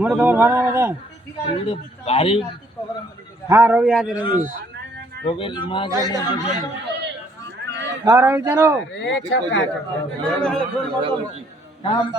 मोर खबर भाना बता भारी हाँ रवि आज रवि रवि मां के हाँ रवि चलो काम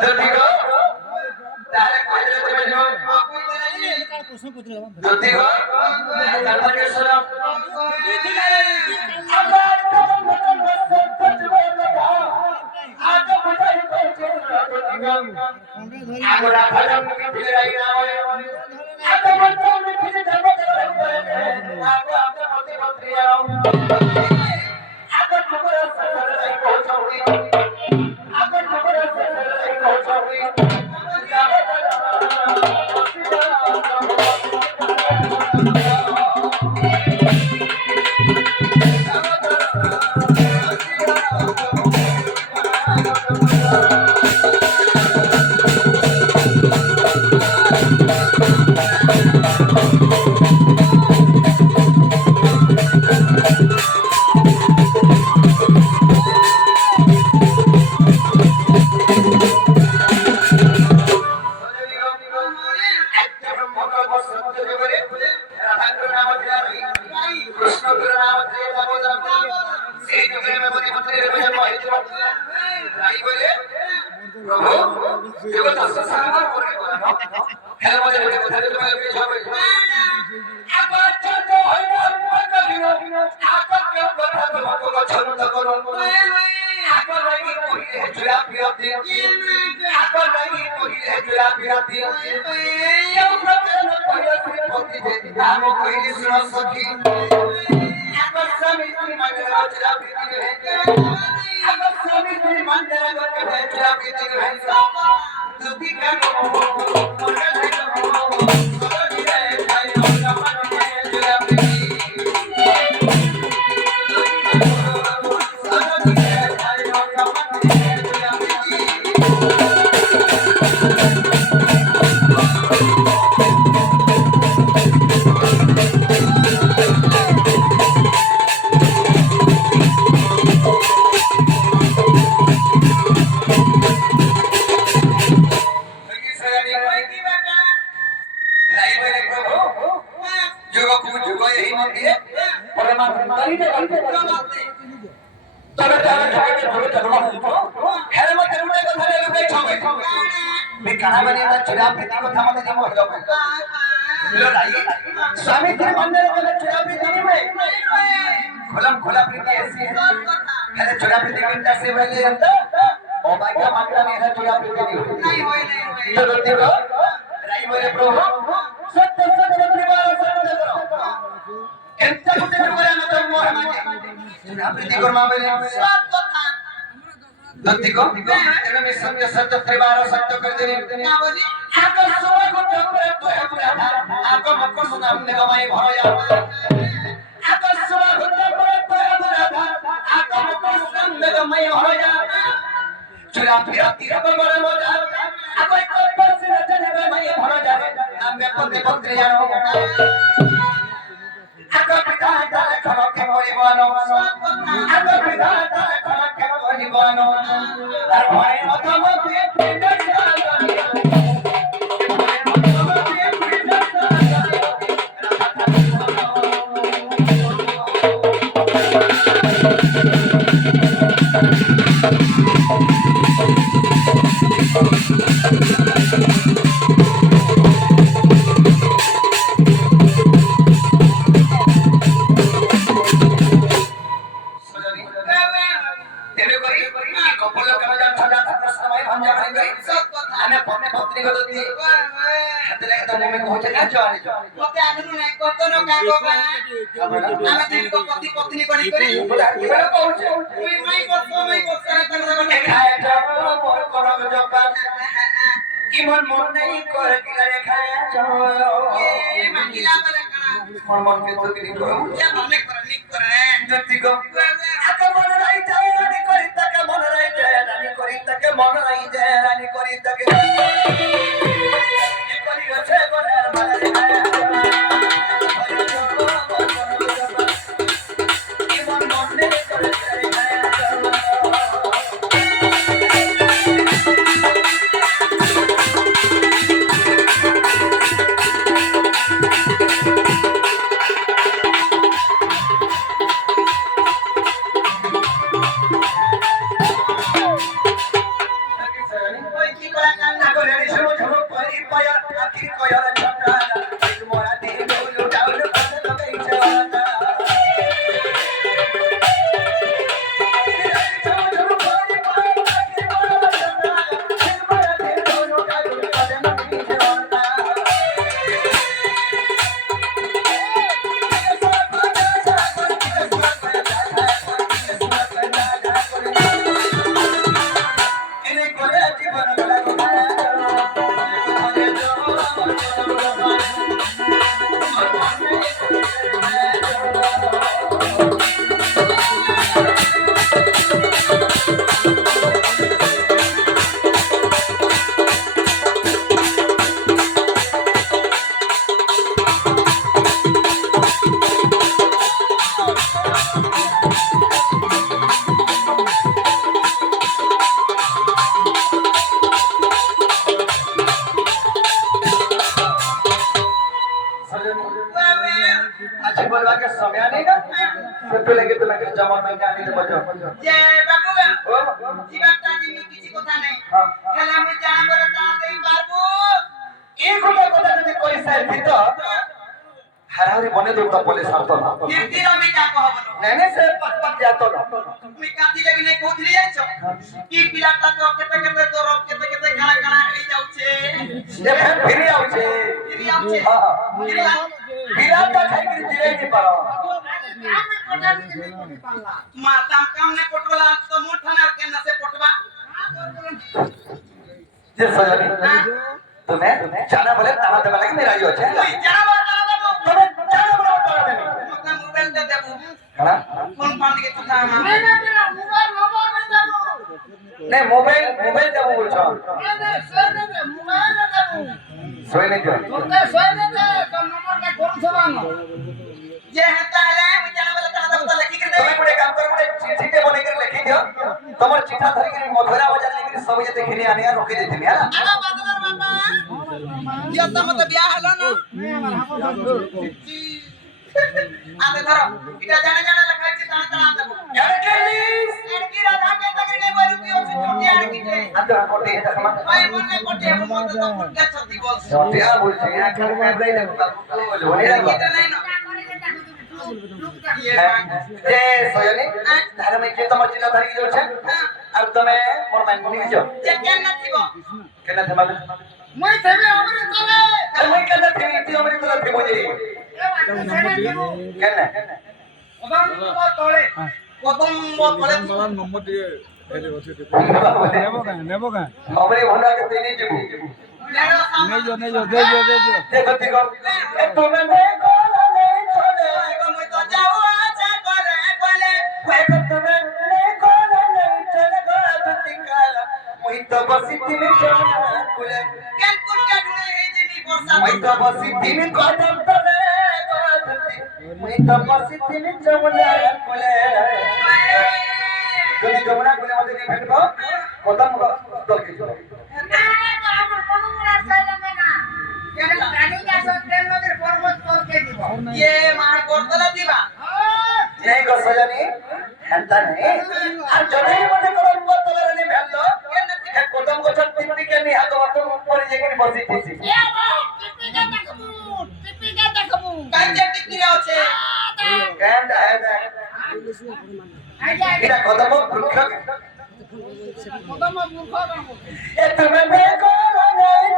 ପତ୍ନୀ ଗଦତି ହାତରେ ଏଟା ମମେ କହୁଛ ନା ଜଣେ ମତେ ଆଗରୁ ନାଇଁ କତନ କାଗ ବା ଆମେ ଦିଲକ ପତି ପତ୍ନୀ କରି ବୋଲା କିବଳ କହୁଛ ମୁଇ ମାଇ ବସ ତର ଖାଏ ଯାଅ ମୋର କରମ ଜପା কি মন মন নাই করে কিলারে খায়া যাও এ মাগিলা বলে কানা মন মন কে তো কি করো যা ভালে করে নিক করে জতি গো আকা মন রাই যায় রানী করি তাকে মন রাই যায় রানী করি তাকে মন রাই যায় রানী করি তাকে কি করি আছে গলার মারে কি মন মন নাই করে কিলারে খায়া যাও अच्छी बोलवा के समय नहीं ना से पहले के तुम्हें जमा में क्या नहीं बचो যে বাবু জীবনটা দিনি কিছু কথা নাই খেলা আমি জানা বলে জানা দেই পারবো এই কথা যদি কই সাইড দিত হারাহারি বনে তো পুলিশ আসতো না কিন্তু আমি কা কহব নেনে সে পট যাতো না তুমি কাতি লাগি নাই কোথলি যাইছো কি পিলাটা তো কেতে কেতে দরব কেতে কেতে গানা গানা হই যাচ্ছে এ ফিরি আউছে ফিরি আউছে हां ফিরি পিলাটা খাইকি দিলে নি পারো মা তাম কাম নে পটলা তো মোঠানা কেন সে পটবা যে সজনি তুমি জানা বলে তানা দেবা লাগি মেরা ইও আছে তুই জানা বাবু তুমি জানা বলে তানা দেবি মতে মোবাইল দে দেবো হ্যাঁ ফোন পান দিকে কথা না মোবাইল মোবাইল দেবো नहीं मोबाइल देबो बोलछो मोबाइल देबो सोई नहीं जो তোতে সইলে দে তোর নম্বরটা কোন সবানো যে হেতা হলে আমি জানা বলে তারা দাও লিখি করে তুমি গুড়ে काम कर गुड़े चिट्ठी बने कर लिखि दियो तमर चिट्ठा धरि के मधुरा बाजार लेके सब जते खिनी आनिया रोकी देथिनी हला आला बादलर बाबा ये तो मत बियाह हलो ना आते धरो এটা জানা জানা লেখাইছে তারা তারা দেবো এড়কি রাধা কে তগড়ে বলি কি আছে ছোটি এড়কি কে अंदर कोटे है तमा ভাই মনে কোটে মত তো কোটে ছতি বলছ क्या बोलछे या कर में दई ले बोले এটা নাই না जे सोयनी धार में के तमर चिन्ह धरि जो छे अब तमे मोर मान नि जो যে কেন নাচিব केना थमा মই থেমে আমরে তলে मैं केना थी ती हमरी तोला थी मुझे केना কদম তলে কদম তলে নম্বর দিয়ে নেবো কেন हमरे भोला के देनी जेबू নেজো देखो देखो तुम्हें देखो ना नहीं छोड़े মই তো যাও আছা করে বলে देखो तुम्हें देखो ना नहीं चले दुती काला मुई तो बसी तीन चला कुले কেন কোন কাটুনে এই দিনি বর্ষা मुई तो बसी तीन कदम तले दुती मुई तो बसी तीन चमला कुले যদি যমুনা কুলে মধ্যে নিয়ে ফেলবো কদম দল কিছু ये मां कोतला दिबा नहीं गो सजनी हंता नहीं আর যদি মনে করো কতলা রে ভেললো এক কদম গছ তিনটি কে নি হাত অত উপরে যে করে বসি দিছি কাজে টিকিরে আছে কেন है এটা কদম বৃক্ষ কদম মূর্খ এ তুমি দেখো না नहीं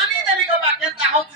আনি দেবি গো বা কেন হচ্ছে